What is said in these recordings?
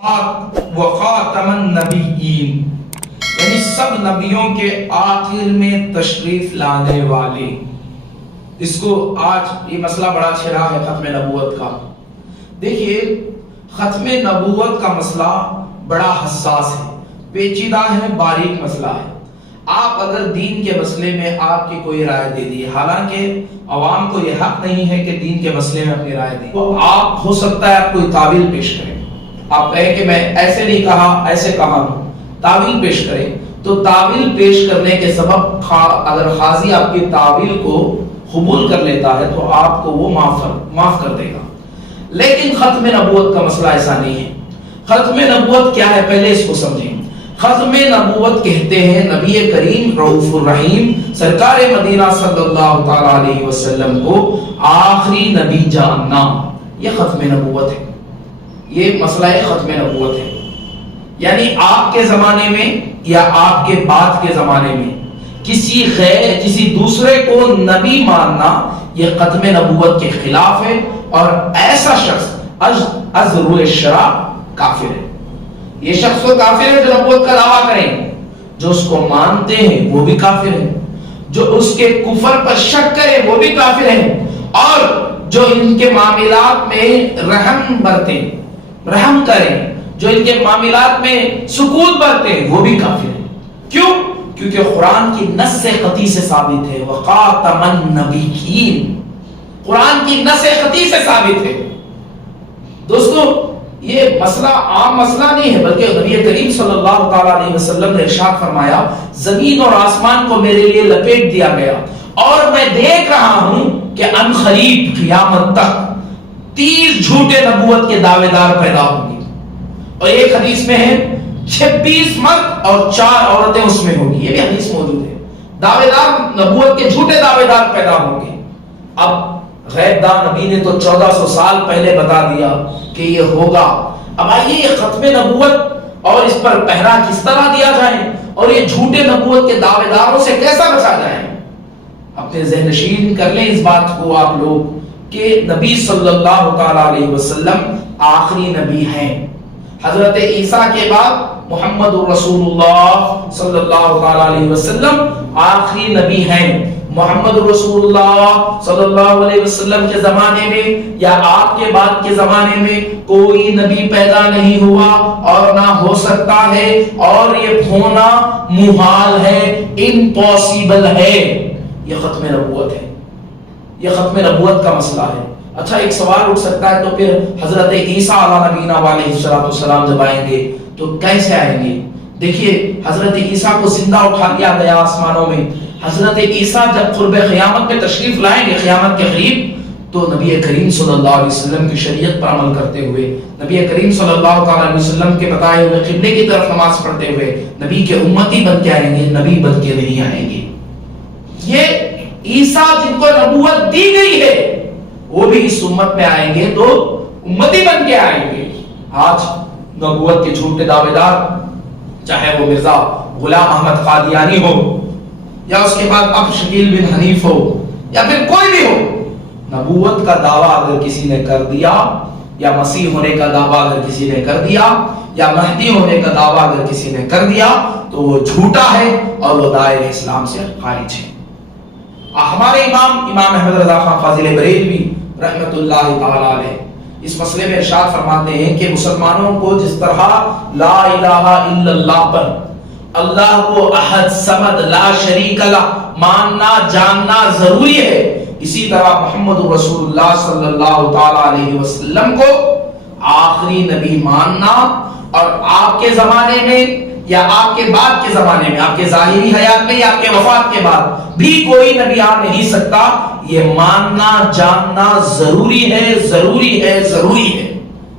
وخاتم النبیین، یعنی سب نبیوں کے آخر میں تشریف لانے والے۔ اس کو آج یہ مسئلہ بڑا چھڑا ہے ختم نبوت کا۔ دیکھیے ختم نبوت کا مسئلہ بڑا حساس ہے، پیچیدہ ہے، باریک مسئلہ ہے۔ آپ اگر دین کے مسئلے میں آپ کی کوئی رائے دے دی، حالانکہ عوام کو یہ حق نہیں ہے کہ دین کے مسئلے میں اپنی رائے دیں، تو آپ ہو سکتا ہے آپ کوئی تعویل پیش کریں، آپ کہیں کہ میں ایسے نہیں کہا، ایسے کہا، تعویل پیش کریں، تو تعویل پیش کرنے کے سبب اگر قاضی آپ کی تعویل کو قبول کر لیتا ہے تو آپ کو وہ معاف کر دے گا۔ لیکن ختم نبوت کا مسئلہ ایسا نہیں ہے۔ ختم نبوت کیا ہے پہلے اس کو سمجھیں۔ ختم نبوت کہتے ہیں نبی کریم رؤوف الرحیم سرکار مدینہ صلی اللہ تعالی علیہ وسلم کو آخری نبی جاننا، یہ ختم نبوت ہے، یہ مسئلہ ختم نبوت ہے۔ یعنی آپ کے زمانے میں یا آپ کے بعد کے زمانے میں کسی دوسرے کو نبی ماننا یہ ختم نبوت کے خلاف ہے، اور ایسا شخص ازر الشرع کافر ہے۔ یہ شخص تو کافر ہے جو نبوت کا دعویٰ کریں، جو اس کو مانتے ہیں وہ بھی کافر ہیں، جو اس کے کفر پر شک کرے وہ بھی کافر ہیں، اور جو ان کے معاملات میں رحم برتے، رحم کریں، جو ان کے معاملات میں سکوت برتے ہیں وہ بھی کافر ہیں۔ کیوں؟ کیونکہ قرآن کی نص قطعی سے ثابت ہے، وخاتم النبیین، قرآن کی نص قطعی سے ثابت ہے۔ دوستو یہ مسئلہ عام مسئلہ نہیں ہے، بلکہ نبی کریم صلی اللہ تعالی علیہ وسلم نے ارشاد فرمایا زمین اور آسمان کو میرے لیے لپیٹ دیا گیا، اور میں دیکھ رہا ہوں کہ ان قریب قیامت تک 30 جھوٹے نبوت کے دعوے دار پیدا ہوں گے، اور ایک حدیث میں ہے 26 مرد اور 4 عورتیں اس میں ہوں گی، یہ بھی حدیث موجود ہے۔ دعوے دار نبوت کے جھوٹے دعوے دار پیدا ہوں گے۔ اب غیب دان نبی نے تو 1400 سال پہلے بتا دیا کہ یہ ہوگا۔ اب آئیے یہ ختم نبوت اور اس پر پہرا کس طرح دیا جائے، اور یہ جھوٹے نبوت کے دعوے داروں سے کیسا بچا جائے۔ اپنے ذہن نشین کر لیں اس بات کو آپ لوگ کہ نبی صلی اللہ تعالی علیہ وسلم آخری نبی ہیں۔ حضرت عیسیٰ کے بعد محمد رسول اللہ صلی اللہ تعالی علیہ وسلم آخری نبی ہیں۔ محمد رسول اللہ صلی اللہ علیہ وسلم کے زمانے میں یا آپ کے بعد کے زمانے میں کوئی نبی پیدا نہیں ہوا اور نہ ہو سکتا ہے، اور یہ ہونا محال ہے، امپاسبل ہے۔ یہ ختم نبوت ہے، یہ ختم نبوت کا مسئلہ ہے۔ اچھا ایک سوال اٹھ سکتا ہے تو پھر حضرت عیسیٰ علیہ نبینا علیہ السلام جب آئیں گے تو کیسے آئیں گے؟ دیکھیے حضرت عیسیٰ کو زندہ اٹھا لیا گیا آسمانوں میں۔ حضرت عیسیٰ جب قرب قیامت میں تشریف لائیں گے قیامت کے قریب، تو نبی کریم صلی اللہ علیہ وسلم کی شریعت پر عمل کرتے ہوئے، نبی کریم صلی اللہ علیہ وسلم کے بتائے ہوئے قبلے کی طرف نماز پڑھتے ہوئے نبی کے امتی بن کے آئیں گے، نبی بن کے نہیں آئیں گے۔ یہ عیسیٰ جن کو نبوت دی گئی ہے وہ بھی اس امت میں آئیں گے تو امتی بن کے آئیں گے۔ آج نبوت کے جھوٹے دعوے دار، چاہے وہ مرزا غلام احمد قادیانی ہو یا اس کے بعد اب شکیل بن حنیف ہو یا پھر کوئی بھی ہو، نبوت کا دعویٰ اگر کسی نے کر دیا، یا مسیح ہونے کا دعویٰ اگر کسی نے کر دیا، یا مہدی ہونے کا دعویٰ اگر کسی نے کر دیا تو وہ جھوٹا ہے اور وہ دائرہ اسلام سے خارج ہے۔ ہمارے امام احمد رضا خان فاضل بریلوی رحمت اللہ تعالی علیہ اس مسئلے میں ارشاد فرماتے ہیں کہ مسلمانوں کو جس طرح لا الہ الا اللہ پر اللہ کو احد صمد لا شریک لہ ماننا جاننا ضروری ہے، اسی طرح محمد رسول اللہ صلی اللہ تعالی علیہ وسلم کو آخری نبی ماننا، اور آپ کے زمانے میں یا آپ کے بعد کے زمانے میں، آپ کے ظاہری حیات میں یا آپ کے وفات کے بعد بھی کوئی نبی آ نہیں سکتا، یہ ماننا جاننا ضروری ہے، ضروری ہے، ضروری ہے،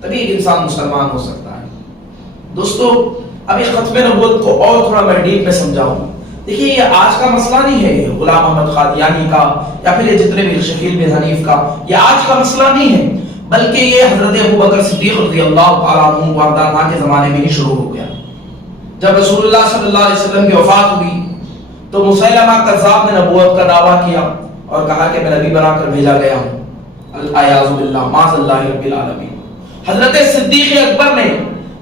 تبھی ایک انسان مسلمان ہو سکتا ہے۔ دوستو اب اس ختم نبوت کو اور تھوڑا میں ڈیپ میں سمجھاؤں۔ دیکھیے یہ آج کا مسئلہ نہیں ہے غلام احمد قادیانی کا یا پھر یہ جتنے بھی شکیل بن حنیف کا، یہ آج کا مسئلہ نہیں ہے، بلکہ یہ حضرت ابوبکر صدیق رضی اللہ تعالیٰ عنہ واردات کے زمانے میں ہی شروع ہو گیا۔ جب رسول اللہ صلی اللہ علیہ وسلم کی وفات ہوئی تو مسیلمہ کذاب نے نبوت کا دعویٰ کیا اور کہا کہ میں نبی بنا کر بھیجا گیا ہوں، الیاذ باللہ، معاذ اللہ رب العالمین۔ حضرت صدیق اکبر نے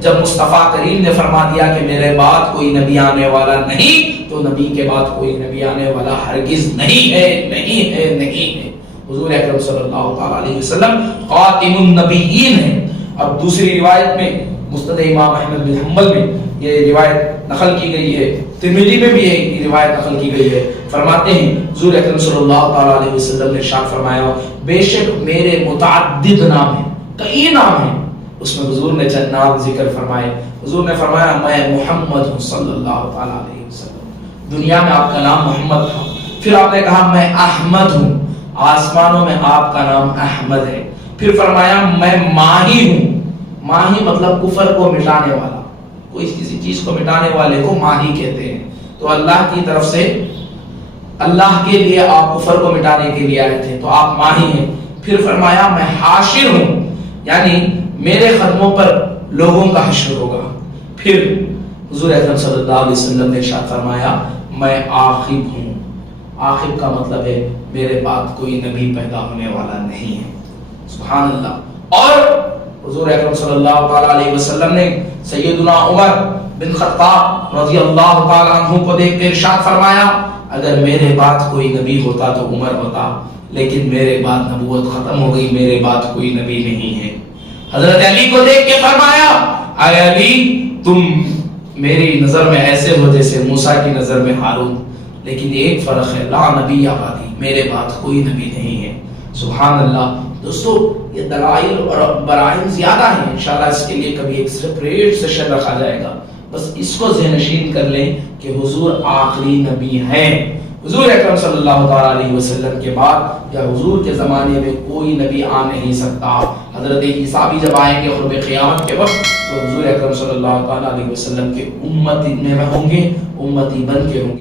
جب مصطفیٰ کریم نے فرما دیا کہ میرے بعد کوئی نبی آنے والا نہیں، تو نبی کے بعد کوئی نبی آنے والا ہرگز نہیں ہے، نہیں ہے، نہیں ہے۔ حضور اکرم صلی اللہ تعالی علیہ وسلم خاتم النبیین ہیں۔ اب دوسری روایت میں مسند امام احمد بن حنبل میں یہ روایت نقل کی گئی ہے، ترمذی میں بھی یہ روایت نقل کی گئی ہے، فرماتے ہیں حضور اکرم صلی اللہ تعالی علیہ وسلم نے ارشاد فرمایا بے شک میرے متعدد نام ہیں، کئی نام ہیں۔ اس میں حضور نے چند نام ذکر فرمائے۔ حضور نے فرمایا میں محمد ہوں صلی اللہ تعالی علیہ وسلم، دنیا میں آپ کا نام محمد تھا۔ پھر آپ نے کہا میں احمد ہوں، آسمانوں میں آپ کا نام احمد ہے۔ پھر فرمایا میں ماہی ہوں، ماہی مطلب کفر کو مٹانے والا، کوئی کسی چیز کو مٹانے والے کو ماہی کہتے ہیں۔ تو اللہ کی طرف سے اللہ کے لیے آپ کفر کو مٹانے کے لیے آئے تھے، تو آپ ماہی ہیں۔ پھر فرمایا میں حاشر ہوں، یعنی میرے قدموں پر لوگوں کا حشر ہوگا۔ پھر حضور اکرم صلی اللہ علیہ وسلم نے ارشاد فرمایا میں عاقب ہوں، عاقب کا مطلب ہے میرے بعد کوئی نبی پیدا ہونے والا نہیں ہے۔ سبحان اللہ۔ اور حضور اکرم صلی اللہ تعالی علیہ وسلم نے سیدنا عمر بن خطاب رضی اللہ تعالی عنہ کو دیکھ کر ارشاد فرمایا اگر میرے بعد کوئی نبی ہوتا تو عمر ہوتا، لیکن میرے بعد نبوت ختم ہو گئی، میرے بعد کوئی نبی نہیں ہے۔ حضرت علی کو دیکھ کے فرمایا اے علی تم میری نظر میں ایسے ہو جیسے موسیٰ کی نظر میں ہارون، لیکن ایک فرق ہے لا نبی آبادی، میرے بعد کوئی نبی نہیں ہے۔ سبحان اللہ۔ دوستو یہ دلائل اور برائن زیادہ ہیں، انشاءاللہ اس کے لیے کبھی ایک سپریٹ سیشن رکھا جائے گا۔ بس اس کو ذہن نشین کر لیں کہ حضور آخری نبی ہیں۔ حضور اکرم صلی اللہ تعالی علیہ وسلم کے بعد یا حضور کے زمانے میں کوئی نبی آ نہیں سکتا۔ حضرت عیسیٰ بھی جب آئیں گے قرب قیامت کے وقت تو حضور اکرم صلی اللہ تعالی علیہ وسلم کے امتی میں ہوں گے، امتی بن کے ہوں گے۔